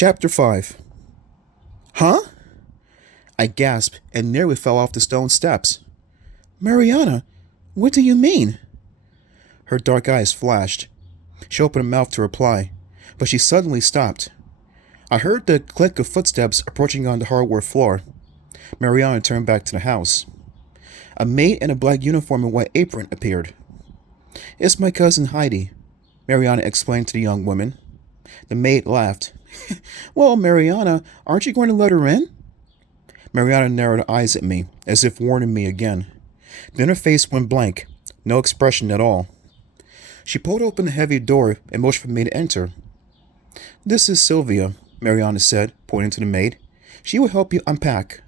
Chapter 5. Huh? I gasped and nearly fell off the stone steps. Mariana, what do you mean? Her dark eyes flashed. She opened her mouth to reply, but she suddenly stopped. I heard the click of footsteps approaching on the hardwood floor. Mariana turned back to the house. A maid in a black uniform and white apron appeared. It's my cousin Heidi, Mariana explained to the young woman. The maid laughed. Well, Mariana, aren't you going to let her in? Mariana narrowed her eyes at me, as if warning me again. Then her face went blank, no expression at all. She pulled open the heavy door and motioned for me to enter. This is Sylvia, Mariana said, pointing to the maid. She will help you unpack.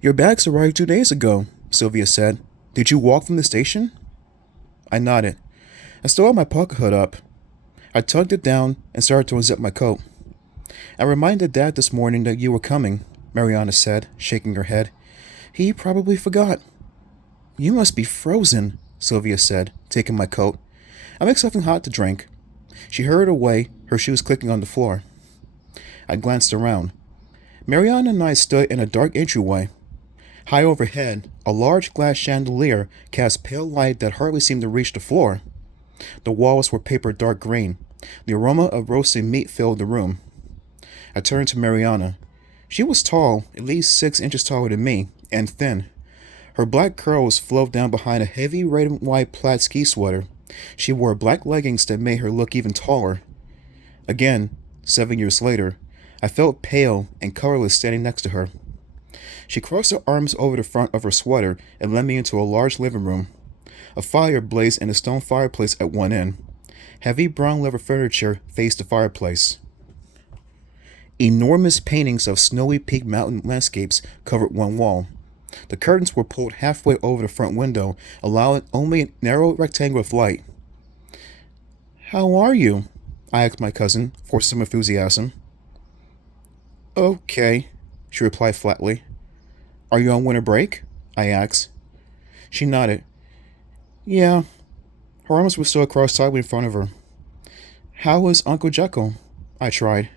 Your bags arrived 2 days ago, Sylvia said. Did you walk from the station? I nodded. I still had my pocket hood up. I tugged it down and started to unzip my coat. I reminded Dad this morning that you were coming, Mariana said, shaking her head. He probably forgot. You must be frozen, Sylvia said, taking my coat. I make something hot to drink. She hurried away, her shoes clicking on the floor. I glanced around. Mariana and I stood in a dark entryway. High overhead, a large glass chandelier cast pale light that hardly seemed to reach the floor. The walls were papered dark green. The aroma of roasting meat filled the room. I turned to Mariana. She was tall, at least 6 inches taller than me, and thin. Her black curls flowed down behind a heavy red and white plaid ski sweater. She wore black leggings that made her look even taller. Again, 7 years later, I felt pale and colorless standing next to her. She crossed her arms over the front of her sweater and led me into a large living room. A fire blazed in a stone fireplace at one end. Heavy brown leather furniture faced the fireplace. Enormous paintings of snowy peak mountain landscapes covered one wall. The curtains were pulled halfway over the front window, allowing only a narrow rectangle of light. How are you? I asked my cousin, for some enthusiasm. Okay, she replied flatly. Are you on winter break? I asked. She nodded. Yeah. Her arms were still crossed sideways in front of her. How is Uncle Jekyll? I tried.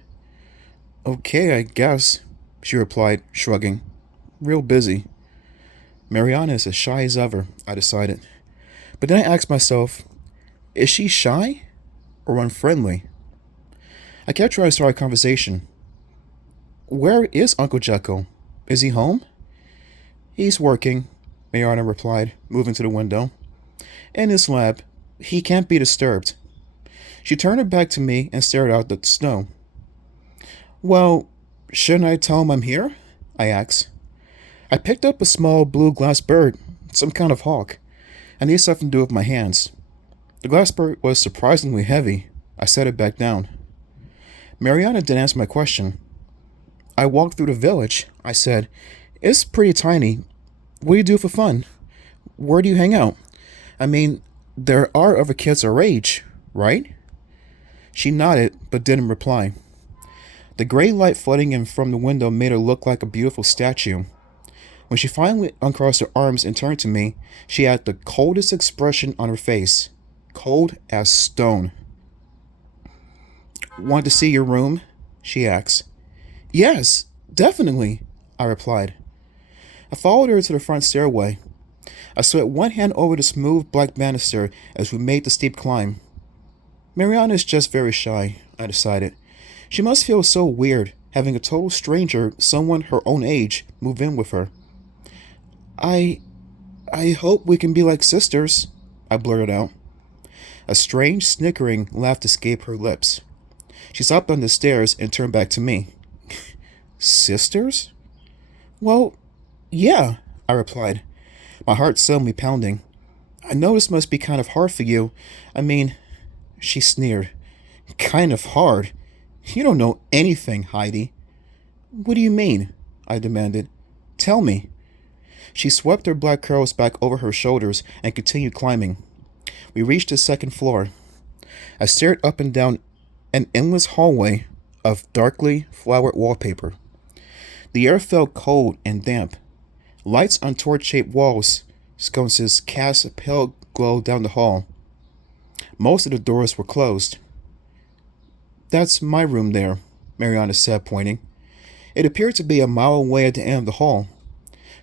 Okay, I guess, she replied, shrugging. Real busy. Mariana is as shy as ever, I decided. But then I asked myself, is she shy or unfriendly? I kept trying to start a conversation. Where is Uncle Jekyll? Is he home? He's working, Mariana replied, moving to the window. In his lab. He can't be disturbed. She turned her back to me and stared out at the snow. Well, shouldn't I tell him I'm here? I asked. I picked up a small blue glass bird, some kind of hawk. I need something to do with my hands. The glass bird was surprisingly heavy. I set it back down. Mariana didn't answer my question. I walked through the village, I said. It's pretty tiny. What do you do for fun? Where do you hang out? I mean, there are other kids our age, right? She nodded, but didn't reply. The gray light flooding in from the window made her look like a beautiful statue. When she finally uncrossed her arms and turned to me, she had the coldest expression on her face. Cold as stone. Want to see your room? She asked. Yes, definitely, I replied. I followed her to the front stairway. I swept one hand over the smooth black banister as we made the steep climb. Mariana is just very shy, I decided. She must feel so weird having a total stranger, someone her own age, move in with her. I hope we can be like sisters, I blurted out. A strange snickering laugh escaped her lips. She stopped on the stairs and turned back to me. Sisters? Well, yeah, I replied, my heart suddenly pounding. I know this must be kind of hard for you. I mean, she sneered. Kind of hard? You don't know anything, Heidi. What do you mean? I demanded. Tell me. She swept her black curls back over her shoulders and continued climbing. We reached the second floor. I stared up and down an endless hallway of darkly flowered wallpaper. The air felt cold and damp. Lights on torch-shaped walls sconces cast a pale glow down the hall. Most of the doors were closed. That's my room there, Mariana said, pointing. It appeared to be a mile away at the end of the hall.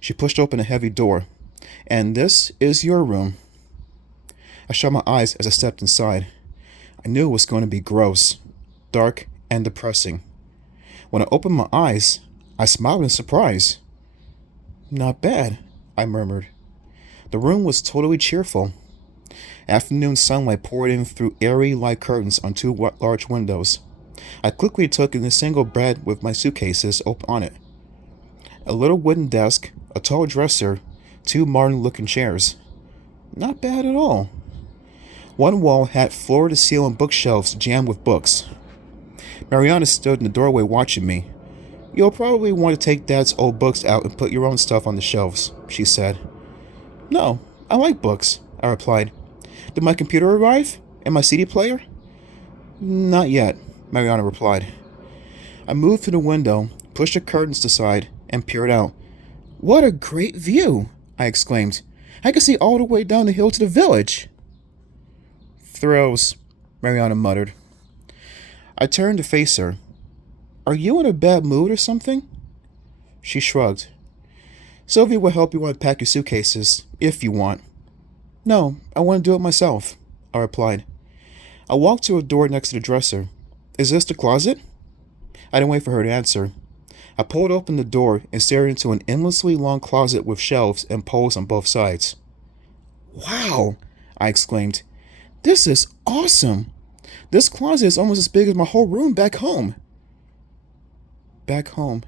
She pushed open a heavy door. And this is your room. I shut my eyes as I stepped inside. I knew it was going to be gross, dark, and depressing. When I opened my eyes, I smiled in surprise. Not bad, I murmured. The room was totally cheerful. Afternoon sunlight poured in through airy light curtains on two large windows. I quickly took in a single bed with my suitcases on it. A little wooden desk, a tall dresser, two modern-looking chairs. Not bad at all. One wall had floor-to-ceiling bookshelves jammed with books. Mariana stood in the doorway watching me. You'll probably want to take Dad's old books out and put your own stuff on the shelves, she said. No, I like books, I replied. Did my computer arrive? And my CD player? Not yet, Mariana replied. I moved to the window, pushed the curtains aside, and peered out. What a great view, I exclaimed. I could see all the way down the hill to the village. Thrills, Mariana muttered. I turned to face her. Are you in a bad mood or something? She shrugged. Sylvia will help you unpack your suitcases, if you want. No, I want to do it myself, I replied. I walked to a door next to the dresser. Is this the closet? I didn't wait for her to answer. I pulled open the door and stared into an endlessly long closet with shelves and poles on both sides. Wow, I exclaimed. This is awesome. This closet is almost as big as my whole room back home. Back home.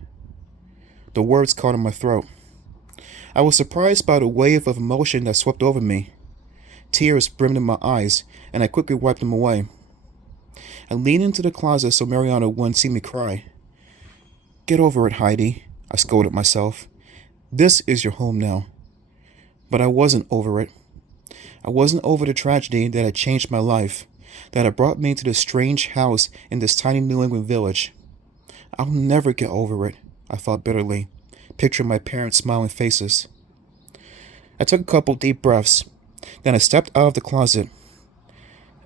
The words caught in my throat. I was surprised by the wave of emotion that swept over me. Tears brimmed in my eyes, and I quickly wiped them away. I leaned into the closet so Mariana wouldn't see me cry. Get over it, Heidi, I scolded myself. This is your home now. But I wasn't over it. I wasn't over the tragedy that had changed my life, that had brought me to this strange house in this tiny New England village. I'll never get over it, I thought bitterly, picturing my parents' smiling faces. I took a couple deep breaths. Then I stepped out of the closet.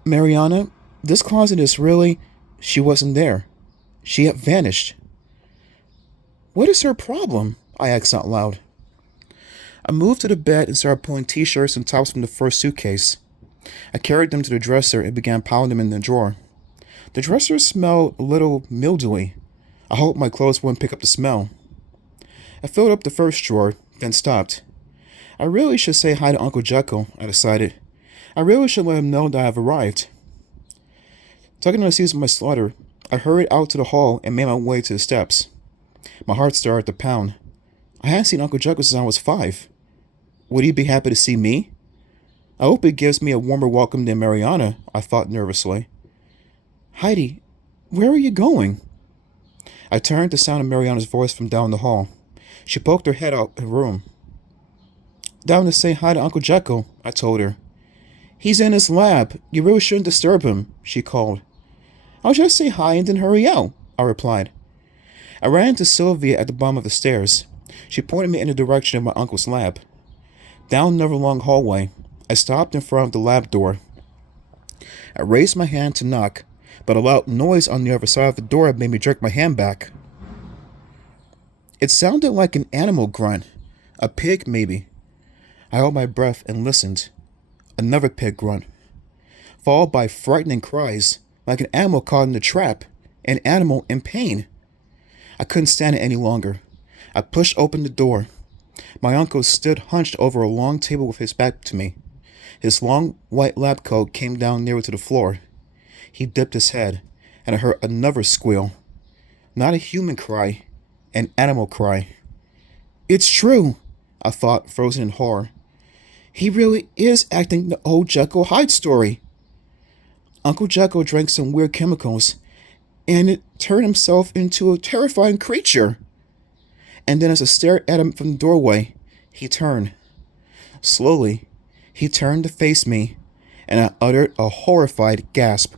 Mariana, this closet is really... She wasn't there. She had vanished. What is her problem? I asked out loud. I moved to the bed and started pulling t-shirts and tops from the first suitcase. I carried them to the dresser and began piling them in the drawer. The dresser smelled a little mildewy. I hoped my clothes wouldn't pick up the smell. I filled up the first drawer, then stopped. I really should say hi to Uncle Jekyll, I decided. I really should let him know that I've arrived. Tucking on the seams of my sweater, I hurried out to the hall and made my way to the steps. My heart started to pound. I hadn't seen Uncle Jekyll since I was 5. Would he be happy to see me? I hope it gives me a warmer welcome than Mariana, I thought nervously. Heidi, where are you going? I turned to sound of Mariana's voice from down the hall. She poked her head out the room. Down to say hi to Uncle Jekyll, I told her. He's in his lab. You really shouldn't disturb him, she called. I'll just say hi and then hurry out, I replied. I ran into Sylvia at the bottom of the stairs. She pointed me in the direction of my uncle's lab. Down another long hallway, I stopped in front of the lab door. I raised my hand to knock, but a loud noise on the other side of the door made me jerk my hand back. It sounded like an animal grunt. A pig, maybe. I held my breath and listened. Another pig grunt, followed by frightening cries, like an animal caught in a trap, an animal in pain. I couldn't stand it any longer. I pushed open the door. My uncle stood hunched over a long table with his back to me. His long white lab coat came down nearer to the floor. He dipped his head, and I heard another squeal. Not a human cry, an animal cry. It's true, I thought, frozen in horror. He really is acting the old Jekyll Hyde story. Uncle Jekyll drank some weird chemicals, and it turned himself into a terrifying creature. And then as I stared at him from the doorway, he turned. Slowly, he turned to face me, and I uttered a horrified gasp.